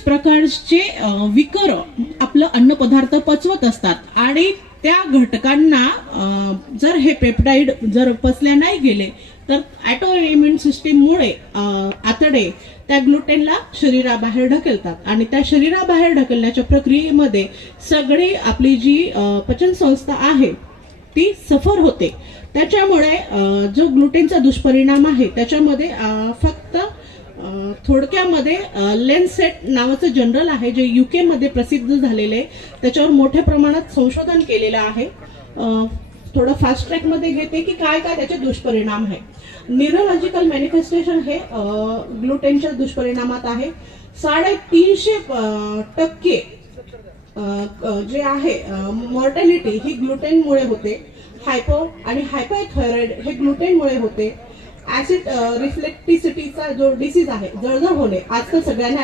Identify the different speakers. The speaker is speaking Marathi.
Speaker 1: प्रकारचे विकर आपलं अन्नपदार्थ पचवत असतात. आणि त्या घटकांना जर हे पेप्टाईड जर पचल्या नाही गेले तर ॲटो इम्युन सिस्टीममुळे आतडे त्या ग्लुटेनला शरीराबाहेर ढकलतात. आणि त्या शरीराबाहेर ढकलण्याच्या प्रक्रियेमध्ये सगळी आपली जी पचन संस्था आहे ती सफर होते. त्याच्यामुळे जो ग्लुटेनचा दुष्परिणाम आहे त्याच्यामध्ये फक्त थोडक्यामध्ये लेन्सेट नावाचं जनरल आहे जे यू केमध्ये प्रसिद्ध झालेले आहे. त्याच्यावर मोठ्या प्रमाणात संशोधन केलेलं आहे. थोडं फास्ट ट्रॅकमध्ये घेते की काय काय त्याचे दुष्परिणाम आहे. न्यूरोलॉजिकल मॅनिफेस्टेशन हे ग्लुटेनच्या दुष्परिणामात आहे. साडेतीनशे टक्के जे आहे मॉर्टॅलिटी ही ग्लुटेनमुळे होते. हायपो आणि हायपोथायरॉइड हे ग्लुटेनमुळे होते. ऍसिड रिफ्लेक्टिसिटीचा uh, जो डिसीज आहे जळजळ होणे आजकाल सगळ्यांना